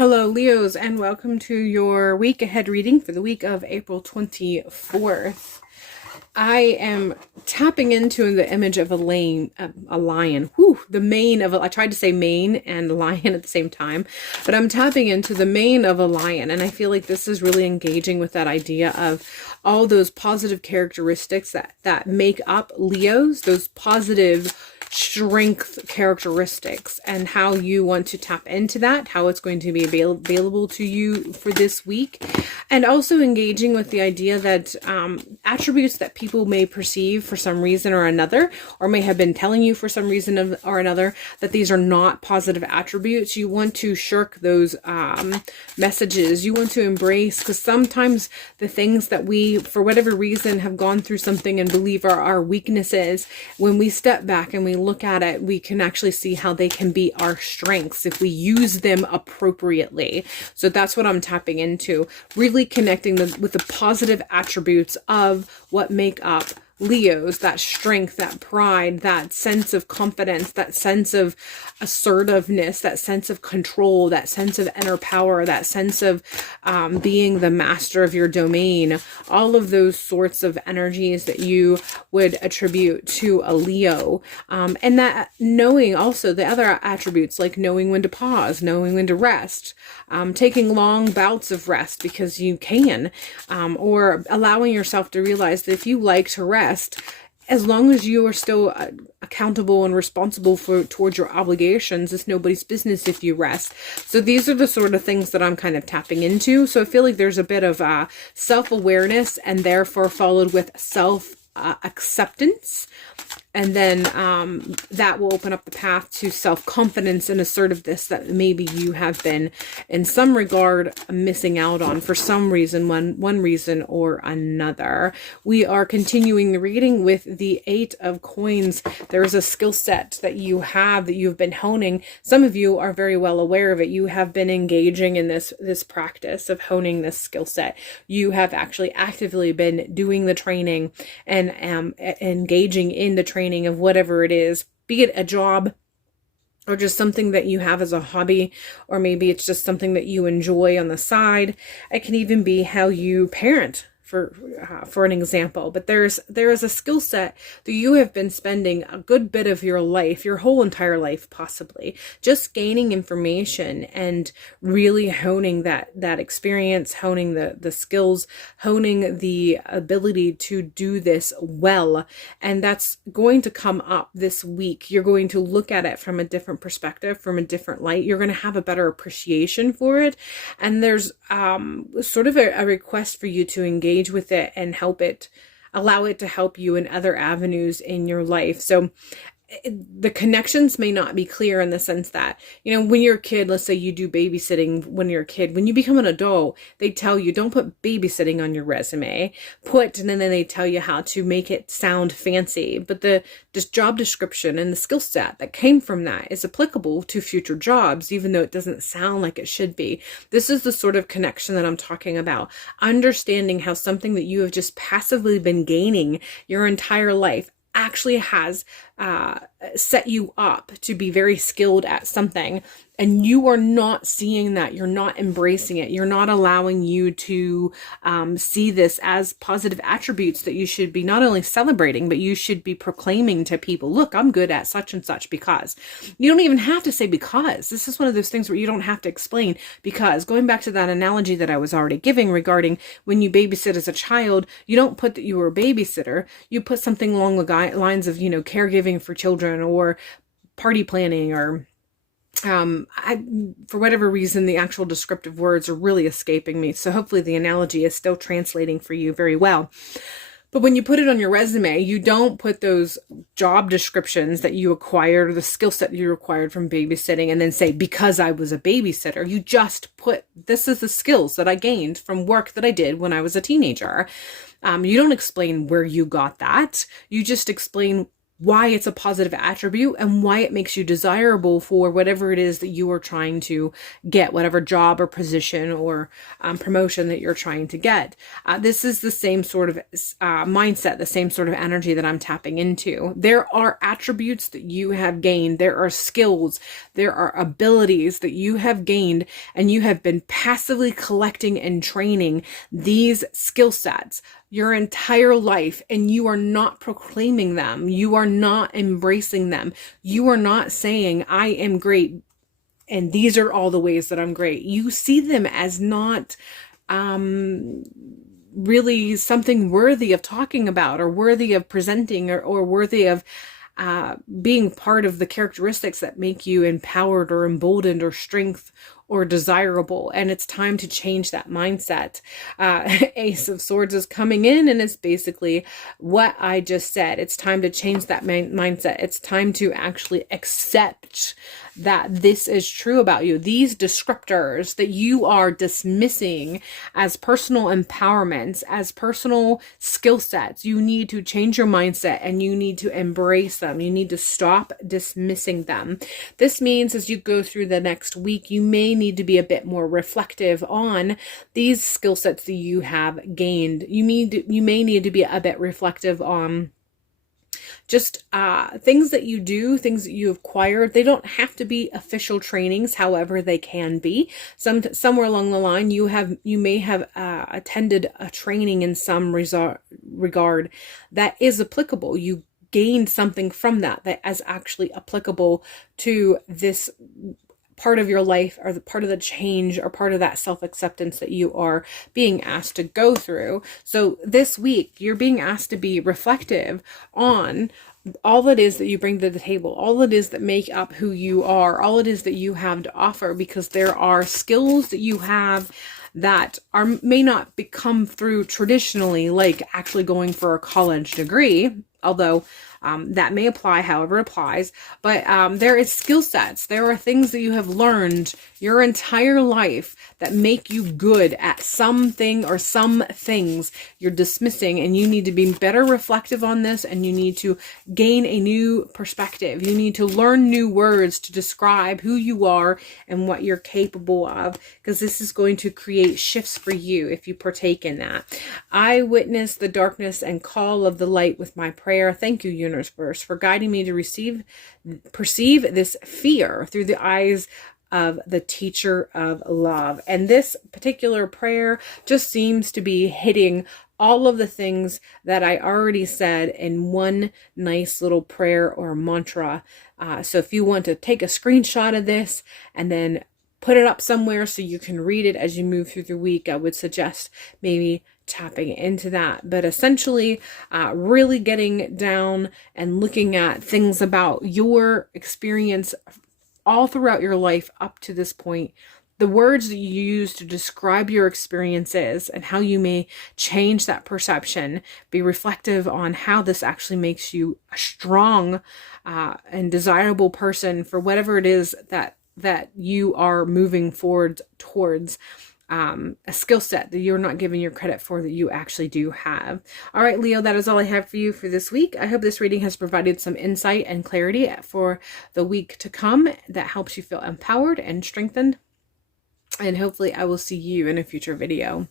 Hello, Leos, and welcome to your week ahead reading for the week of April 24th. I am tapping into the image of a lion. The mane of I tried to say mane and lion at the same time, but I'm tapping into the mane of a lion, and I feel like this is really engaging with that idea of all those positive characteristics that make up Leos, those positive strength characteristics, and how you want to tap into that, how it's going to be available to you for this week, and also engaging with the idea that attributes that people may perceive for some reason or another, or may have been telling you for some reason or another, that these are not positive attributes. You want to shirk those messages. You want to embrace, because sometimes the things that we, for whatever reason, have gone through something and believe are our weaknesses, when we step back and we look at it, we can actually see how they can be our strengths if we use them appropriately. So that's what I'm tapping into, really connecting with the positive attributes of what make up Leos, that strength, that pride, that sense of confidence, that sense of assertiveness, that sense of control, that sense of inner power, that sense of being the master of your domain, all of those sorts of energies that you would attribute to a Leo. And that knowing also the other attributes, like knowing when to pause, knowing when to rest, taking long bouts of rest because you can, or allowing yourself to realize that if you like to rest, as long as you are still accountable and responsible towards your obligations, it's nobody's business if you rest. So these are the sort of things that I'm kind of tapping into. So I feel like there's a bit of self-awareness, and therefore followed with self-acceptance. And then that will open up the path to self-confidence and assertiveness that maybe you have been, in some regard, missing out on for some reason, one reason or another. We are continuing the reading with the Eight of Coins. There is a skill set that you have, that you've been honing. Some of you are very well aware of it. You have been engaging in this practice of honing this skill set. You have actually actively been doing the training and engaging in the training of whatever it is, be it a job or just something that you have as a hobby, or maybe it's just something that you enjoy on the side. It can even be how you parent, for an example. But there is a skill set that you have been spending a good bit of your life, your whole entire life possibly, just gaining information and really honing that experience, honing the skills, honing the ability to do this well. And that's going to come up this week. You're going to look at it from a different perspective, from a different light. You're going to have a better appreciation for it. And there's sort of a request for you to engage with it and allow it to help you in other avenues in your life. So the connections may not be clear in the sense that, when you're a kid, let's say you do babysitting when you're a kid, when you become an adult, they tell you, don't put babysitting on your resume, and then they tell you how to make it sound fancy. But this job description and the skill set that came from that is applicable to future jobs, even though it doesn't sound like it should be. This is the sort of connection that I'm talking about. Understanding how something that you have just passively been gaining your entire life actually has set you up to be very skilled at something, and you are not seeing that, you're not embracing it, you're not allowing you to see this as positive attributes that you should be not only celebrating, but you should be proclaiming to people, look, I'm good at such and such. Because you don't even have to say because. This is one of those things where you don't have to explain because. Going back to that analogy that I was already giving regarding when you babysit as a child, you don't put that you were a babysitter, you put something along the lines of, caregiving for children, or party planning, or for whatever reason, the actual descriptive words are really escaping me. So hopefully the analogy is still translating for you very well. But when you put it on your resume, you don't put those job descriptions that you acquired, or the skill set you acquired from babysitting, and then say, because I was a babysitter. You just put, this is the skills that I gained from work that I did when I was a teenager. You don't explain where you got that. You just explain why it's a positive attribute and why it makes you desirable for whatever it is that you are trying to get, whatever job or position or promotion that you're trying to get. This is the same sort of mindset, the same sort of energy that I'm tapping into. There are attributes that you have gained. There are skills. There are abilities that you have gained, and you have been passively collecting and training these skill sets your entire life, and you are not proclaiming them. You are not embracing them. You are not saying, I am great, and these are all the ways that I'm great. You see them as not really something worthy of talking about, or worthy of presenting, or worthy of being part of the characteristics that make you empowered or emboldened or strength or desirable. And it's time to change that mindset. Ace of Swords is coming in, and it's basically what I just said. It's time to change that mindset. It's time to actually accept that this is true about you. These descriptors that you are dismissing as personal empowerments, as personal skill sets, you need to change your mindset and you need to embrace them. You need to stop dismissing them. This means as you go through the next week, you may need to be a bit more reflective on these skill sets that you have gained. You may need to be a bit reflective on just things that you do, things that you acquired. They don't have to be official trainings, however they can be. Somewhere along the line, you may have attended a training in some regard that is applicable. You gained something from that is actually applicable to this part of your life, or the part of the change, or part of that self-acceptance that you are being asked to go through. So this week, you're being asked to be reflective on all it is that you bring to the table, all it is that make up who you are, all it is that you have to offer, because there are skills that you have that may not come through traditionally, like actually going for a college degree, although that may apply however it applies. But there is skill sets. There are things that you have learned your entire life that make you good at something or some things you're dismissing, and you need to be better reflective on this, and you need to gain a new perspective. You need to learn new words to describe who you are and what you're capable of, because this is going to create shifts for you if you partake in that. I witness the darkness and call of the light with my prayer. Thank you, universe, for guiding me to perceive this fear through the eyes of the teacher of love. And this particular prayer just seems to be hitting all of the things that I already said in one nice little prayer or mantra. So if you want to take a screenshot of this and then put it up somewhere so you can read it as you move through the week, I would suggest maybe tapping into that. But essentially, really getting down and looking at things about your experience all throughout your life up to this point, the words that you use to describe your experiences and how you may change that perception. Be reflective on how this actually makes you a strong and desirable person for whatever it is that you are moving forward towards. A skill set that you're not giving your credit for that you actually do have. All right, Leo, that is all I have for you for this week. I hope this reading has provided some insight and clarity for the week to come that helps you feel empowered and strengthened. And hopefully I will see you in a future video.